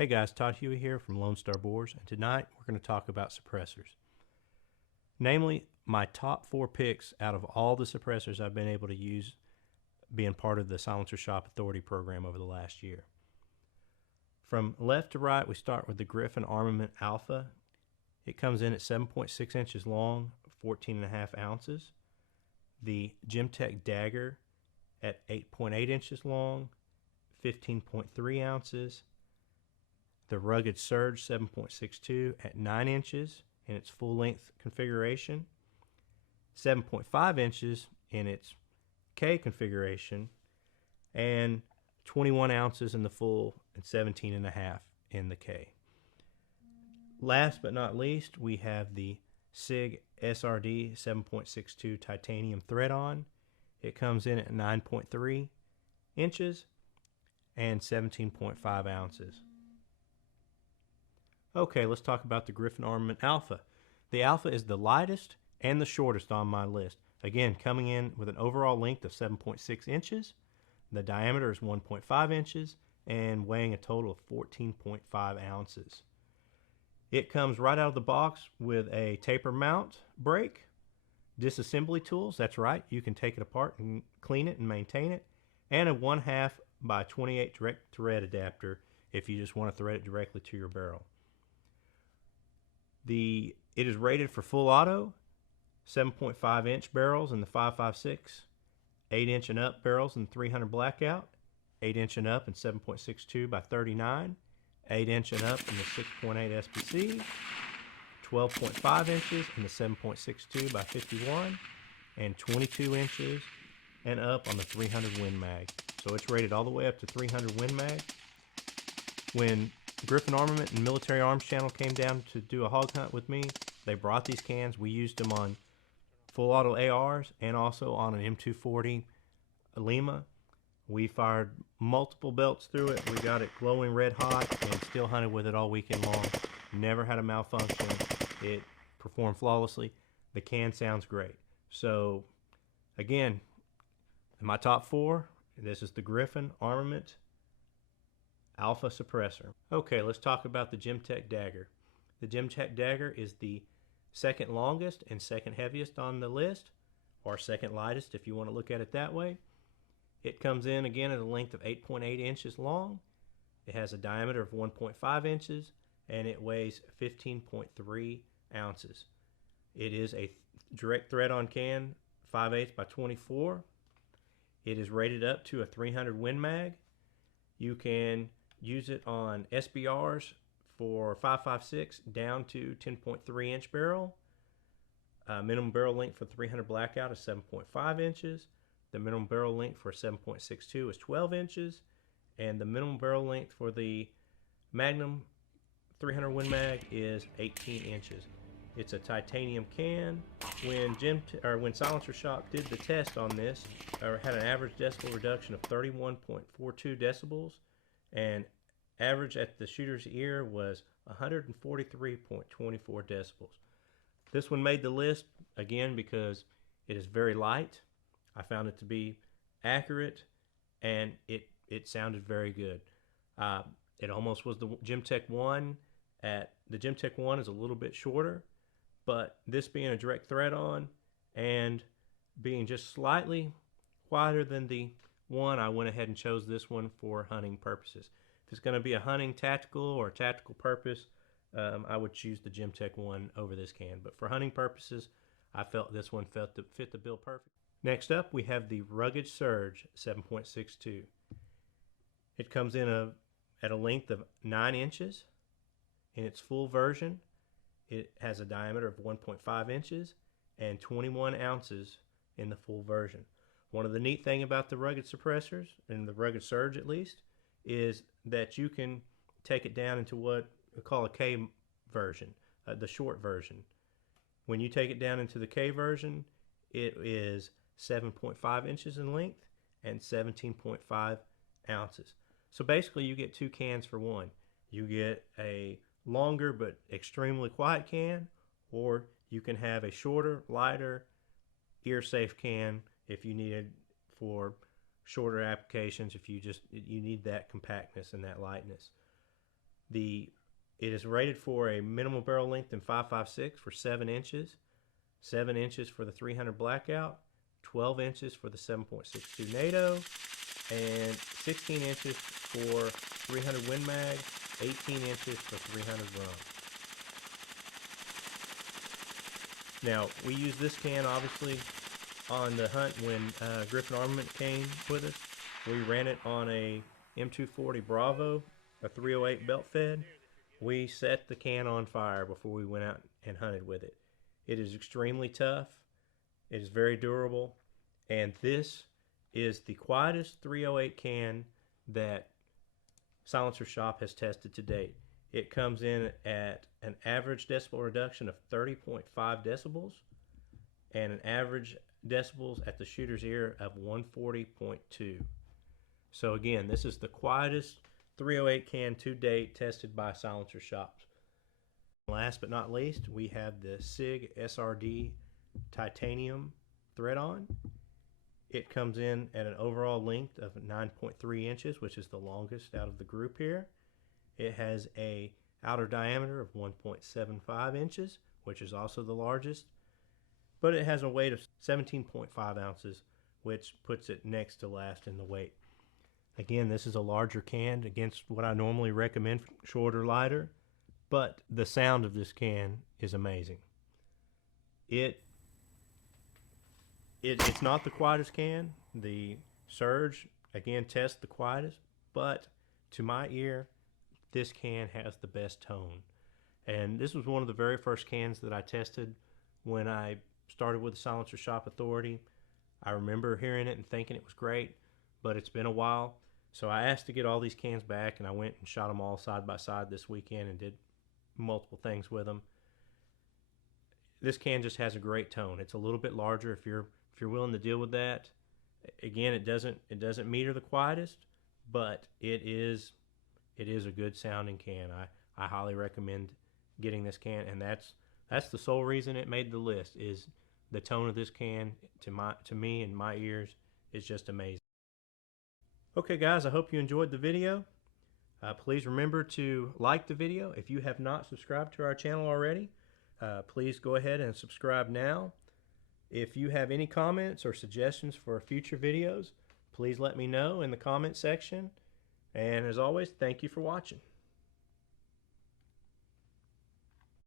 Hey guys, Todd Huey here from Lone Star Bores, and tonight we're going to talk about suppressors. Namely, my top 4 picks out of all the suppressors I've been able to use being part of the Silencer Shop Authority program over the last year. From left to right, we start with the Griffon Armament Alpha. It comes in at 7.6 inches long, 14.5 ounces. The Tech Dagger at 8.8 inches long, 15.3 ounces. The rugged Serge 7.62 at 9 inches in its full length configuration, 7.5 inches in its K configuration, and 21 ounces in the full and 17.5 in the K. Last but not least, we have the Sig Srd 7.62 Titanium Thread on. It comes in at 9.3 inches and 17.5 ounces. Okay, let's talk about the Griffon Armament Alpha. The Alpha is the lightest and the shortest on my list. Again, coming in with an overall length of 7.6 inches. The diameter is 1.5 inches and weighing a total of 14.5 ounces. It comes right out of the box with a taper mount brake, disassembly tools, that's right, you can take it apart and clean it and maintain it, and a 1/2 by 28 direct thread adapter if you just want to thread it directly to your barrel. It is rated for full auto, 7.5 inch barrels in the 5.56, 8 inch and up barrels in 300 blackout, 8 inch and up in 7.62 by 39, 8 inch and up in the 6.8 SPC, 12.5 inches in the 7.62 by 51, and 22 inches and up on the 300 Win Mag. So it's rated all the way up to 300 Win Mag. When Griffon Armament and Military Arms Channel came down to do a hog hunt with me, they brought these cans. We used them on full auto ARs and also on an M240 Lima. We fired multiple belts through it. We got it glowing red hot and still hunted with it all weekend long. Never had a malfunction. It performed flawlessly. The can sounds great. So again, in my top 4, this is the Griffon Armament Alpha Suppressor. Okay, let's talk about the Tech Dagger. The Tech Dagger is the second longest and second heaviest on the list, or second lightest if you want to look at it that way. It comes in again at a length of 8.8 inches long. It has a diameter of 1.5 inches and it weighs 15.3 ounces. It is a direct thread on can, 5/8 by 24. It is rated up to a 300 Win Mag. You can use it on SBRs for 5.56 down to 10.3 inch barrel. Minimum barrel length for 300 blackout is 7.5 inches. The minimum barrel length for 7.62 is 12 inches. And the minimum barrel length for the Magnum 300 Win Mag is 18 inches. It's a titanium can. When Silencer Shop did the test on this, had an average decibel reduction of 31.42 decibels, and average at the shooter's ear was 143.24 decibels. This one made the list again because it is very light. I found it to be accurate, and it sounded very good. It almost was the Tech 1. The Tech 1 is a little bit shorter, but this being a direct thread on and being just slightly wider than the one, I went ahead and chose this one for hunting purposes. If it's going to be a hunting tactical or tactical purpose, I would choose the Tech 1 over this can. But for hunting purposes, I felt this one fit the bill perfect. Next up, we have the rugged Serge 7.62. It comes in at a length of 9 inches. In its full version, it has a diameter of 1.5 inches and 21 ounces in the full version. One of the neat thing about the rugged suppressors, and the rugged Serge at least, is that you can take it down into what we call a K version, the short version. When you take it down into the K version, it is 7.5 inches in length and 17.5 ounces. So basically you get 2 cans for one. You get a longer but extremely quiet can, or you can have a shorter, lighter, ear-safe can if you need it for shorter applications, if you need that compactness and that lightness. It is rated for a minimum barrel length in 5.56 for 7 inches, 7 inches for the 300 blackout, 12 inches for the 7.62 NATO, and 16 inches for 300 Win Mag, 18 inches for 300 Rum. Now, we use this can obviously on the hunt when Griffon Armament came with us. We ran it on a M240 Bravo, a 308 belt fed. We set the can on fire before we went out and hunted with it. It is extremely tough. It is very durable. And this is the quietest 308 can that Silencer Shop has tested to date. It comes in at an average decibel reduction of 30.5 decibels and an average decibels at the shooter's ear of 140.2. So again, this is the quietest 308 can to date tested by Silencer Shops. Last but not least, we have the Sig Srd Titanium Thread on. It comes in at an overall length of 9.3 inches, which is the longest out of the group here. It has a outer diameter of 1.75 inches, which is also the largest, but it has a weight of 17.5 ounces, which puts it next to last in the weight. Again, this is a larger can against what I normally recommend, shorter, lighter, but the sound of this can is amazing. It's not the quietest can. The Serge, again, tests the quietest, but to my ear, this can has the best tone. And this was one of the very first cans that I tested when I started with the Silencer Shop Authority. I remember hearing it and thinking it was great, but it's been a while. So I asked to get all these cans back, and I went and shot them all side by side this weekend and did multiple things with them. This can just has a great tone. It's a little bit larger if you're willing to deal with that. Again, it doesn't meter the quietest, but it is a good sounding can. I highly recommend getting this can, and that's the sole reason it made the list, is the tone of this can to me and my ears is just amazing. Okay guys, I hope you enjoyed the video. Please remember to like the video. If you have not subscribed to our channel already, please go ahead and subscribe now. If you have any comments or suggestions for future videos, please let me know in the comment section. And as always, thank you for watching.